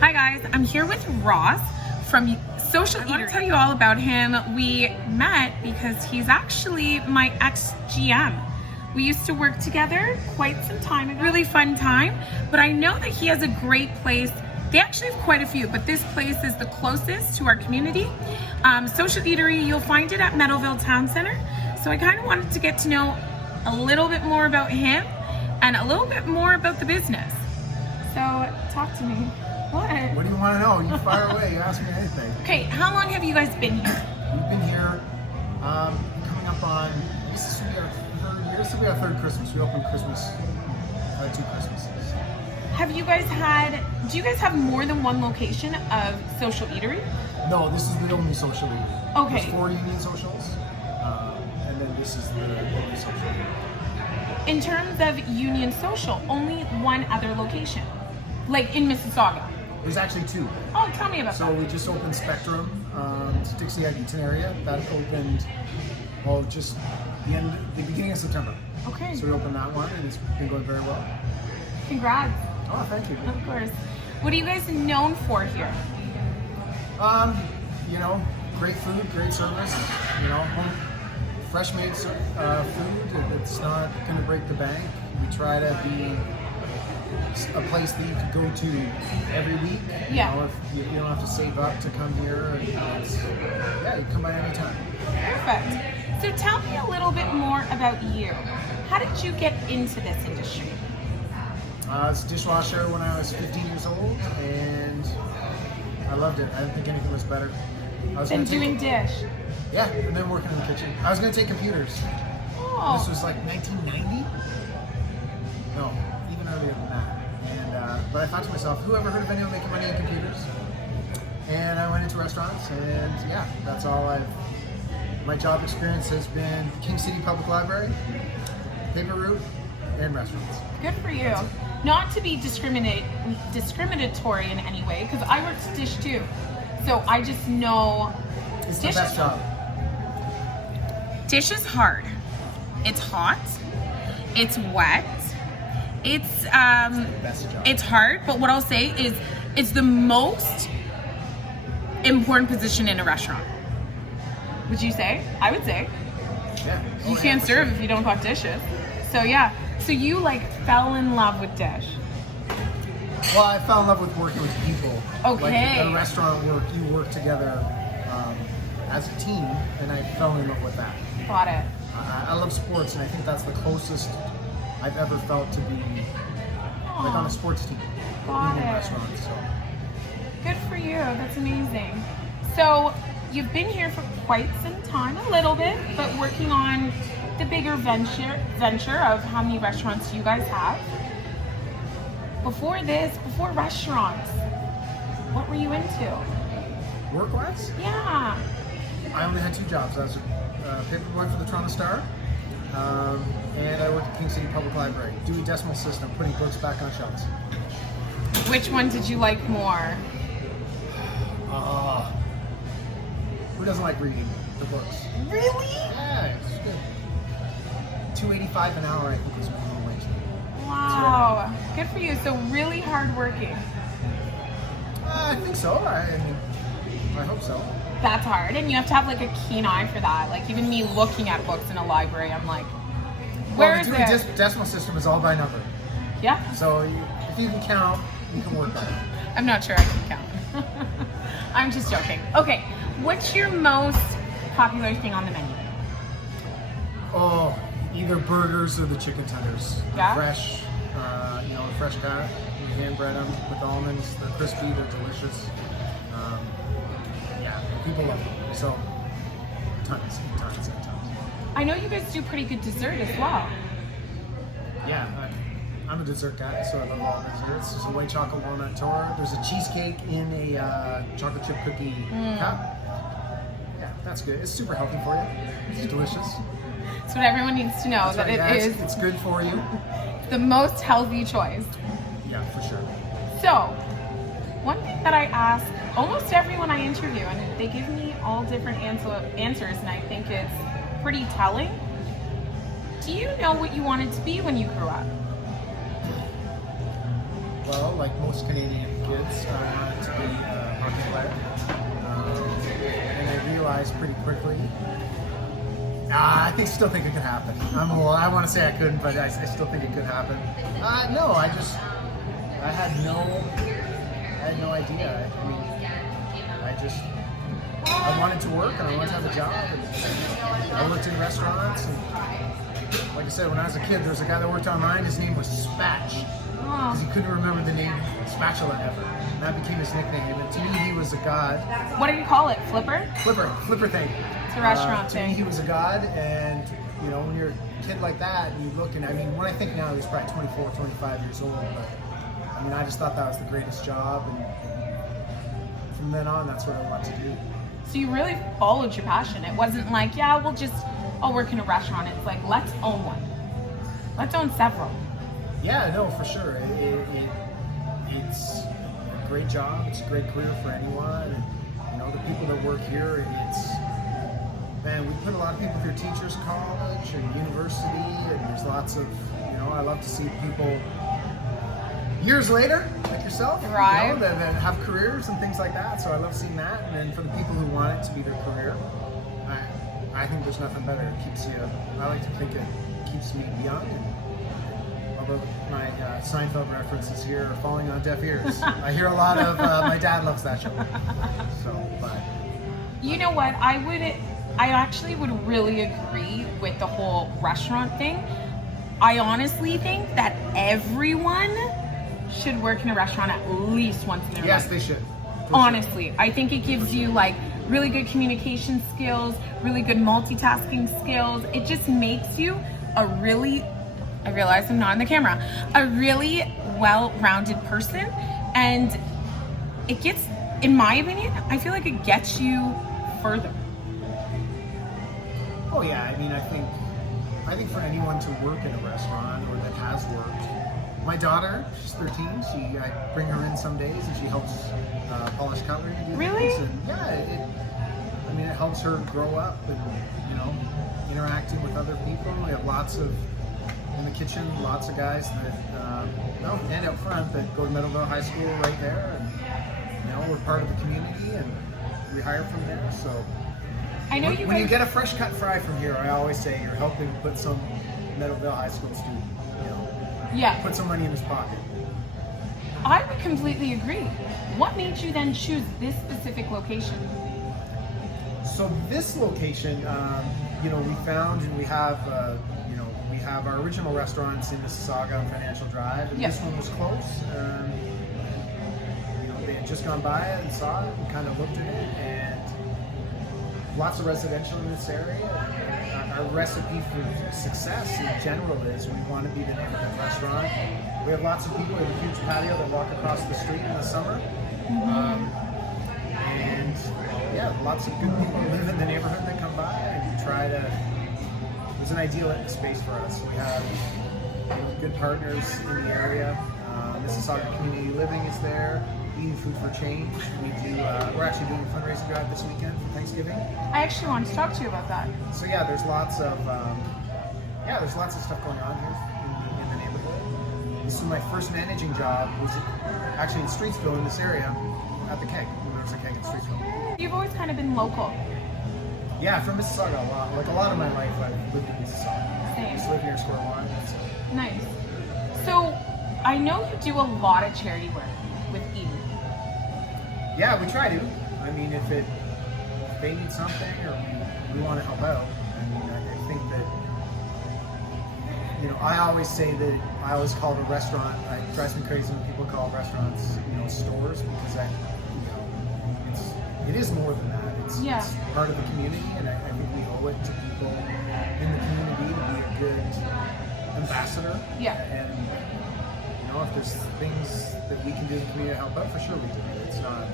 Hi guys, I'm here with Ross from Social Eatery. I want to tell you all about him. We met because he's actually my ex-GM. We used to work together quite some time ago. Really fun time, but I know that he has a great place. They actually have quite a few, but this place is the closest to our community. Social Eatery, you'll find it at Meadowvale Town Center. So I kind of wanted to get to know a little bit more about him and a little bit more about the business. So talk to me. What do you want to know? You fire away, you ask me anything. Okay, how long have you guys been here? We've been here coming up on, this will be our third Christmas. We opened Christmas, 2 Christmases. Have you guys do you guys have more than one location of Social Eatery? No, this is the only Social Eatery. Okay. There's 4 Union Socials, and then this is the only Social Eatery. In terms of Union Social, only one other location, like in Mississauga. There's actually 2. Oh, tell me about that. So we just opened Spectrum, Dixie Eglinton area. That opened, just the beginning of September. Okay. So we opened that one, and it's been going very well. Congrats. Oh, thank you. Of course. What are you guys known for here? Great food, great service. Fresh made food. It's not going to break the bank. We try to be a place that you could go to every week. Yeah. If you don't have to save up to come here. And you can come by anytime. Perfect. So tell me a little bit more about you. How did you get into this industry? I was a dishwasher when I was 15 years old, and I loved it. I didn't think anything was better. Then doing dish. Yeah, and then working in the kitchen. I was going to take computers. Oh. This was like 1990? No, even earlier than that. And but I thought to myself, who ever heard of anyone making money in computers? And I went into restaurants, and that's all my job experience has been King City Public Library, paper route, and restaurants. Good for you. Not to be discriminatory in any way, because I worked dish too. So I just know it's the best job. Dish is hard. It's hot. It's wet. It's best job. It's hard, but what I'll say is it's the most important position in a restaurant. Would you say? I would say. Yeah. You can't serve if you don't wash dishes. So yeah. So you fell in love with dish. Well, I fell in love with working with people. Okay. Like the restaurant work, you work together as a team, and I fell in love with that. Got it. I love sports, and I think that's the closest I've ever felt to be on a sports team. Got in it. Restaurants, so. Good for you. That's amazing. So you've been here for quite some time, a little bit, but working on the bigger venture of how many restaurants you guys have. Before restaurants, what were you into? Work-wise? Yeah. I only had 2 jobs. I was a paper boy for the Toronto Star, and I worked at King City Public Library, Dewey Decimal System, putting books back on shelves. Which one did you like more? Who doesn't like reading the books? Really? Yeah, it's good. $2.85 an hour, I think, was minimum wage. Wow. Good for you. So really hard working. I think so. I hope so. That's hard, and you have to have a keen eye for that. Even me looking at books in a library, I'm like, where is it? The decimal system is all by number. Yeah. So if you can count, you can work on it. I'm not sure I can count. I'm just joking. Okay, what's your most popular thing on the menu? Oh, either burgers or the chicken tenders. Yeah? Fresh, fresh cut. You hand bread them with almonds. They're crispy. They're delicious. People love them. So tons and tons and tons. I know you guys do pretty good dessert as well. Yeah, I'm a dessert guy, so I love all the desserts. There's a white chocolate walnut torte. There's a cheesecake in a chocolate chip cookie cup. Yeah, that's good. It's super healthy for you. It's delicious. That's what everyone needs to know, that It's good for you. The most healthy choice. Yeah, for sure. So, one thing that I ask almost everyone I interview, and they give me all different answers, and I think it's pretty telling. Do you know what you wanted to be when you grew up? well, like most Canadian kids, I wanted to be a hockey player. And I realized pretty quickly, still think it could happen. I want to say I couldn't, but I still think it could happen. No, I had no idea. I mean, I wanted to work and I wanted to have a job. And I worked in restaurants. And like I said, when I was a kid, there was a guy that worked on mine. His name was Spatch, because he couldn't remember the name Spatula ever. And that became his nickname. And to me, he was a god. What did you call it? Flipper? Flipper thing. It's a restaurant thing. To me, he was a god. And you know, when you're a kid like that, and you look, and I mean, when I think now, he was probably 24, 25 years old. But I mean, I just thought that was the greatest job. And from then on, that's what I wanted to do. So you really followed your passion. It wasn't like, yeah, I'll work in a restaurant. It's like, let's own one. Let's own several. Yeah, no, for sure. It's a great job. It's a great career for anyone. And, you know, the people that work here, man, we put a lot of people through teachers college and university, and there's lots of, you know, I love to see people years later, like yourself, right? You know, that have careers and things like that. So I love seeing that. And then for the people who want it to be their career, I think there's nothing better. It keeps you. I like to think it keeps me young. And although my Seinfeld references here are falling on deaf ears, I hear a lot of. My dad loves that show. So, but you know what? I actually would really agree with the whole restaurant thing. I honestly think that everyone should work in a restaurant at least once in their life. Yes, they should. Honestly, I think it gives you like really good communication skills, really good multitasking skills. It just makes you I realize I'm not on the camera, a really well-rounded person. And it gets, in my opinion, I feel like it gets you further. Oh yeah, I mean, I think for anyone to work in a restaurant or that has worked, my daughter, she's 13. I bring her in some days and she helps polish cutlery and do Really? things. And yeah, it helps her grow up and, you know, interacting with other people. We have in the kitchen, lots of guys that, and out front that go to Meadowvale High School right there. And, you know, we're part of the community and we hire from there. So I know when you get a fresh cut fry from here, I always say you're helping put some Meadowvale High School student, you know, put some money in his pocket. I would completely agree. What made you then choose this specific location? So this location, you know, we found, and we have our original restaurants in Mississauga on Financial Drive, and this one was close. You know, they had just gone by it and saw it and kind of looked at it, and lots of residential in this area. Our recipe for success in general is we want to be the neighborhood restaurant. We have lots of people. We have a huge patio that walk across the street in the summer. And yeah, lots of good people live in the neighborhood that come by and there's an ideal space for us. We have good partners in the area. Mississauga Community Living is there. Eating Food for Change. We're actually doing a fundraising drive this weekend for Thanksgiving. I actually wanted to talk to you about that. So yeah, there's lots of stuff going on here in the neighborhood. This is my first managing job. Was actually in Streetsville in this area at the keg. There was a keg in Streetsville. You've always kind of been local. Yeah, from Mississauga a lot. Like a lot of my life, I've lived in Mississauga. Same. I just live near Square One. So. Nice. So I know you do a lot of charity work with Eden. Yeah, we try to. I mean, if they need something or we want to help out, I mean, I think that, you know, I always say that I always call it a restaurant. It drives me crazy when people call restaurants, you know, stores, because it is more than that. It's part of the community, and I think we owe it to people in the community to be a good ambassador. Yeah. And you know, if there's things that we can do in the community to help out, for sure we do. It's not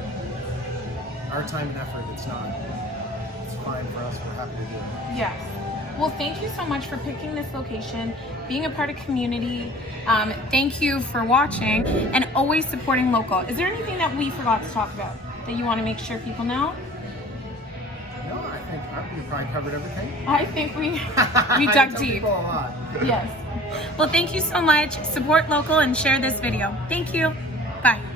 our time and effort. It's fine for us. We're happy to do it. Yes. Well, thank you so much for picking this location, being a part of community. Thank you for watching and always supporting local. Is there anything that we forgot to talk about that you want to make sure people know? No, I think we probably covered everything. I think we dug deep. People a lot. Yes. Well, thank you so much. Support local and share this video. Thank you. Bye.